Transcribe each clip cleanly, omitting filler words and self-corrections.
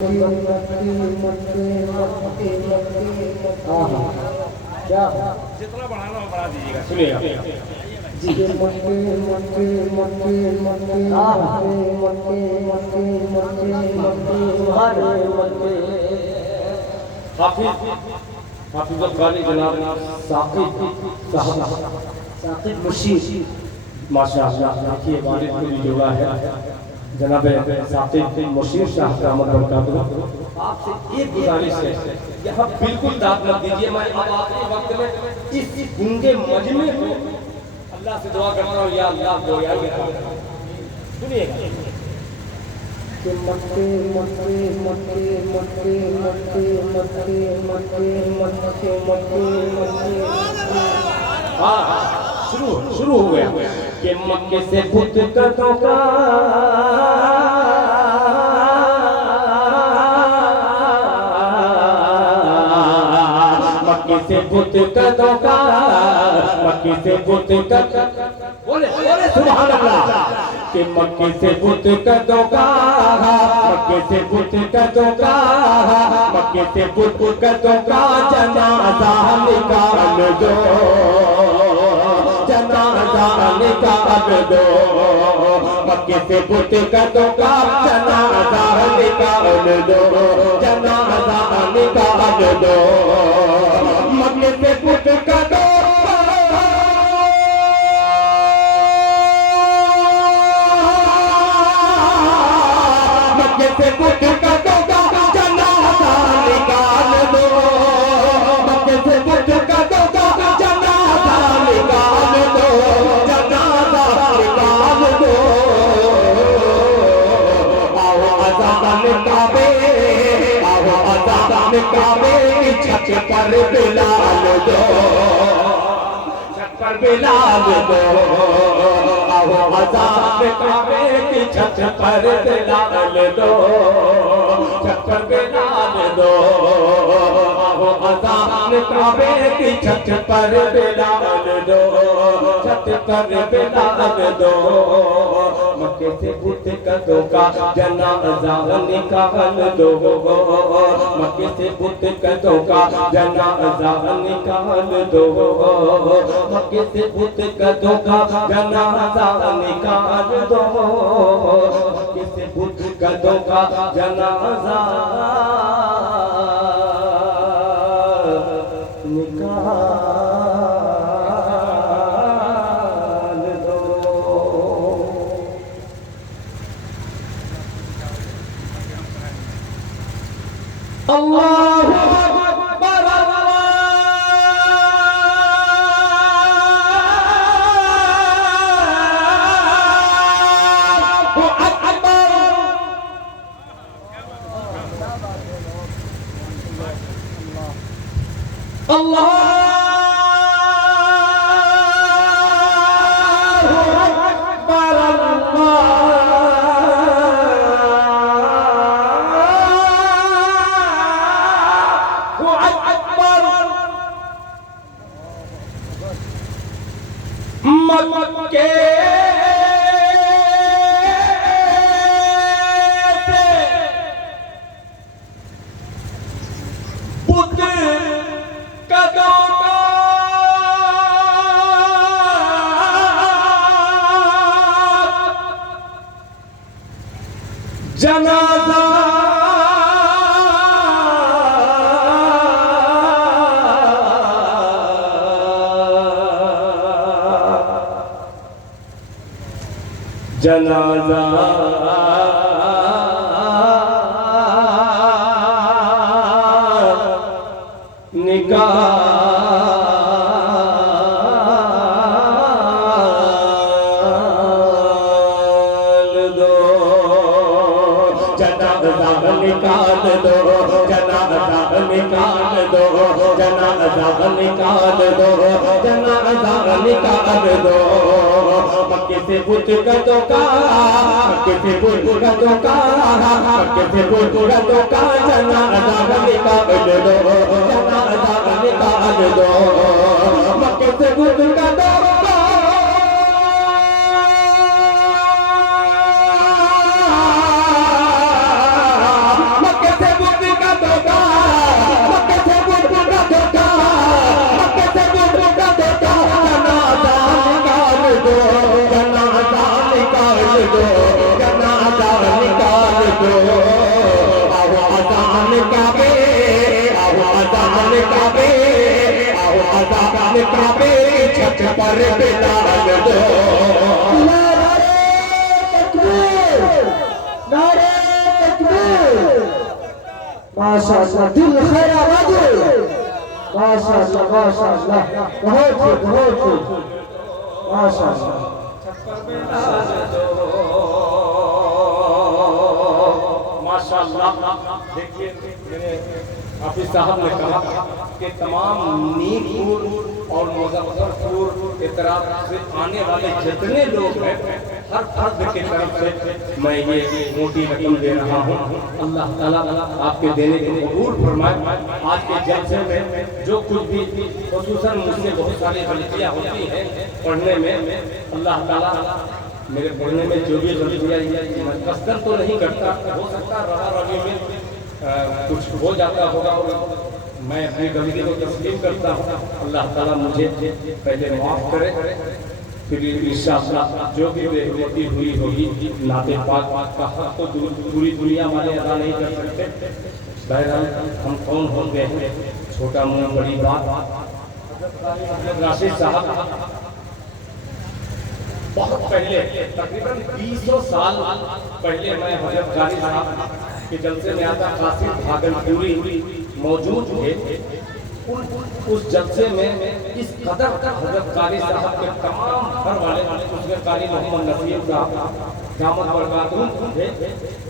क्या जितना बढ़ाना हो बढ़ा दीजिएगा। सुनिएगा हाफिज़ अब्बानी जनाब साकिब मुशीर माशाअल्लाह। देखिए वालिद को भी जोड़ा है जनाब साकिब मुशीर साहब का आपसे एक गुजारिश है, यहाँ बिल्कुल दाद मत दीजिए। मैं अब आखिरी वक्त में इस गूंगे मजमे को अल्लाह से दुआ करता हूँ, या अल्लाह दो यार। सुनिएगा हाँ शुरू हो गया कि मक्के से बुत कदों का मक्के से बुत कदों का मक्के से बुत कदों बोले सुभान अल्लाह कि मक्के से बुत कदों का मक्के से बुत कदों का मक्के से बुत कदों का जनाजा निकाल दो जनाजा निकाल दो मक्के से बुत कदों का जनाजा निकाल दो जनाजा निकाल दो मक्के से बुत कदों मक्के से बुत कदों का जनाजा निकाल दो मक्के से बुत कदों का जनाजा निकाल दो जनाजा निकाल दो आओ अज़ान काबे आओ अज़ान काबे की छत पर बिलाल दो छत पर बिलाल दो आओ अज़ान काबे की छत पर बिलाल दो छत पर बिलाल दो आओ अज़ान काबे की छत पर बिलाल दो छत पर बिलाल दो मक्के से बुत कदों का जनाजा निकाल दो मक्के से बुत कदों का जनाजा निकाल दो मक्के से बुत कदों का जनाजा निकाल दो मक्के से बुत कदों का जनाजा निकाल दो। अल्लाहु अकबर अल्लाहु अकबर मक्के से बुत कदों का जनाजा जनाजा निकाल दो जनाजा निकाल दो जनाजा निकाल दो जनाजा निकाल दो जनाजा निकाल दो मक्के से बुत कदों का मक्के से बुत कदों का मक्के से बुत कदों का जनाजा निकाल दो जनाजा निकाल दो मक्के से बुत कदों का मक्के काबे छत पर बिलाल दो। माशाअल्लाह, दिल खैर आवाज़, माशाअल्लाह माशाअल्लाह, बहुत माशाअल्लाह। माशाअल्लाह। देखिए मेरे हाफिज साहब ने कहा कि तमाम नीमपुर और मुजफ्फरपुर इतराब से आने वाले जितने लोग हैं, हर फर्द की तरफ से मैं ये मोटी रकम दे रहा हूँ। अल्लाह ताला आपके देने को कबूल फरमाए। आज के जलसे में जो कुछ भी खुसूसन मुझसे बहुत सारी गलतियाँ होती हैं पढ़ने में, अल्लाह ताला मेरे पढ़ने में जो भी गलतियाँ मैं कस्तन तो नहीं करता, हो सकता रहा रवि में कुछ हो जाता होगा और मैं अपनी गलती को तस्लीम करता हूँ। अल्लाह ताला मुझे पहले माफ़ करे, फिर इंशाअल्लाह जो भी बेहती हुई होगी नाते पाक का हक तो पूरी दुनिया वाले अदा नहीं कर सकते। बहरहाल हम कौन हो गए हैं, छोटा मुँह बड़ी बात। राशिद साहब बहुत पहले, तकरीबन 20 साल पहले मैं हजरत कारी साहब के जलसे में आता, कासिम भागलपुरी मौजूद थे। उस जलसे में इस कदर हजरत कारी साहब के तमाम घर वाले, उसमें कारी मोहम्मद नसीम साहब दामद बरकातहू थे,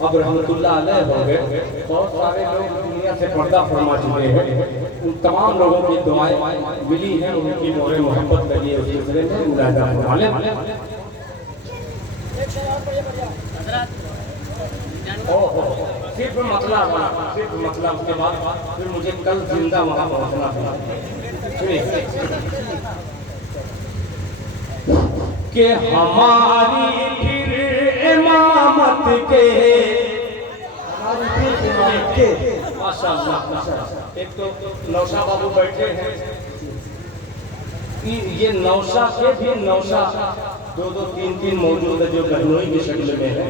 अब रहमतुल्लाह अलैह हो गए। बहुत सारे लोग दुनिया से पर्दा फरमा चुके हैं। उन तमाम लोगों की दुआएं मिली हैं, उनकी मोहरे मोहब्बत लगी है। उस सिलसिले में मुलाहिजा फरमाएं। सिर्फ मतला वाला, सिर्फ मतला, उसके बाद फिर मुझे कल जिंदा वहाँ पहुँचना था। कि हमारी फिर इमामत के, माशाअल्लाह। एक तो नौशा बाबू बैठे हैं, ये नौशा के भी नौशा 2-2, 3-3 मौजूद है जो बहनोई की शक्ल में है।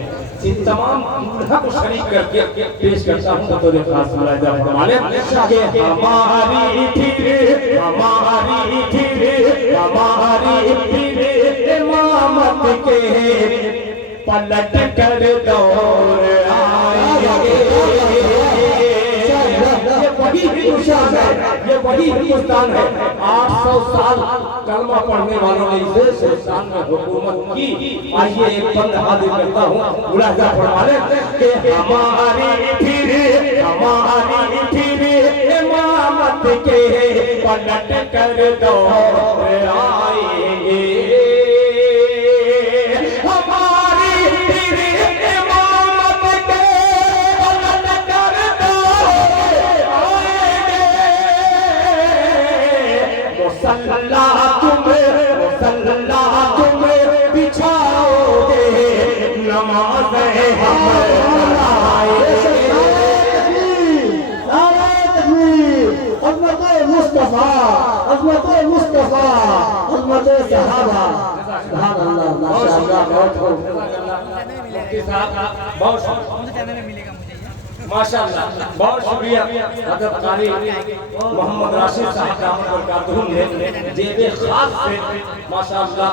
इन तमाम दूल्हा को शरीक करके पेश करता हूँ तो खास मुलाहिजा फरमाने कि हमारी फिर, हमारी फिर, हमारी फिर इमामत के पलट कर दौर आएंगे। वही हिंदुस्तान है, ये वही हिंदुस्तान है। 800 साल कलमा पढ़ने वालों ने इस हिंदुस्तान में हुकूमत की। आइए एक बंद हाजिर करता हूँ, मुलाहिजा फरमाने कि हमारी फिर, हमारी फिर इमामत के पलट कर दौर आएंगे। मुसल्ला तुम बिछाओगे, नमाज़ हम मुस्तफा, अज़मत मुस्तफा, अज़मत सहाबा। सुभान अल्लाह, माशाअल्लाह, माशाअल्लाह, बहुत शुक्रिया। हज़रत कारी मोहम्मद राशिद साहब दामद बरकातहू ने जेबे खास से माशाअल्लाह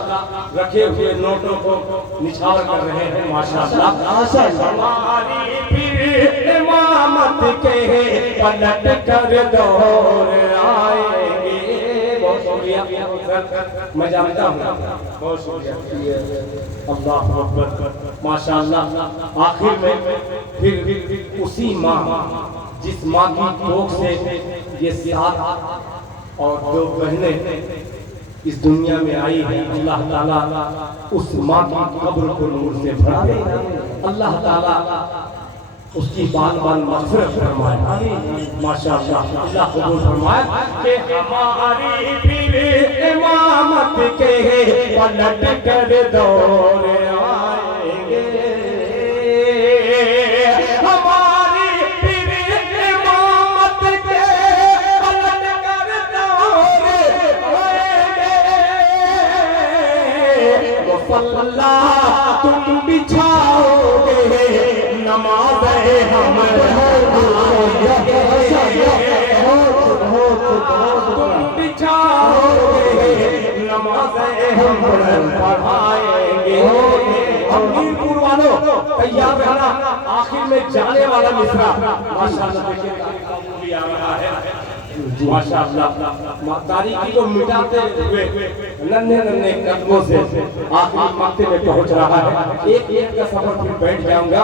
रखे हुए नोटों को निछावर कर रहे हैं। माशाअल्लाह। हमारी फिर इमामत के पलट कर दौर आएंगे। बहुत शुक्रिया, मैं जानता हूँ, बहुत शुक्रिया। अल्लाह अकबर, माशाअल्लाह। आखिर में फिर उसी माँ, जिस माँ की कोख से ये 7 और 2 बहनें इस दुनिया में आई है, अल्लाह ताला उस माँ की कब्र को नूर से भर दे। अल्लाह ताला उसकी बाल बाल मग़फ़िरत फरमाए। माशाअल्लाह, अल्लाह कबूल फरमाए कि हमारी फिर इमामत के पलट कर दौर आएंगे। हमारी फिर इमामत के पलट कर दौर आएंगे। मुसल्ला तुम बिछाओगे, नमाज़ हम तुम बिछाओगे, नमाज़ें हम पढ़ाएंगे। मीरपुर वालों तैयार रहना, आखिर में जाने वाला मिसरा माशाअल्लाह देखिए भी आ रहा है माशाअल्लाह। तारीकी को मिटाते हुए नन्हे नन्हे कदमों से आखिरी मक्ते में पहुंच रहा है। एक एक का सफर फिर बैठ जाऊंगा।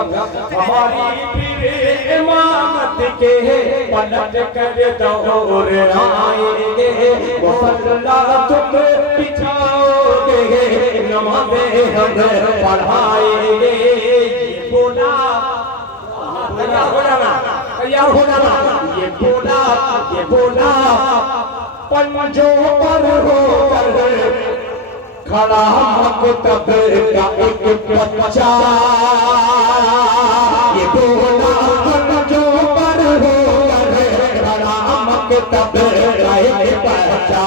हमारी पीर इमामत के पलट कर दौर आएंगे, मुसल्ला तुम बिछाओगे, नमाज़ें हम पढ़ाएंगे। बोला तैयार हो जाना, तैयार हो जाना। ये बोला पंजों पर होकर खड़ा मकतब का एक बच्चा। ये बोला पंजों पर होकर खड़ा मकतब का एक बच्चा।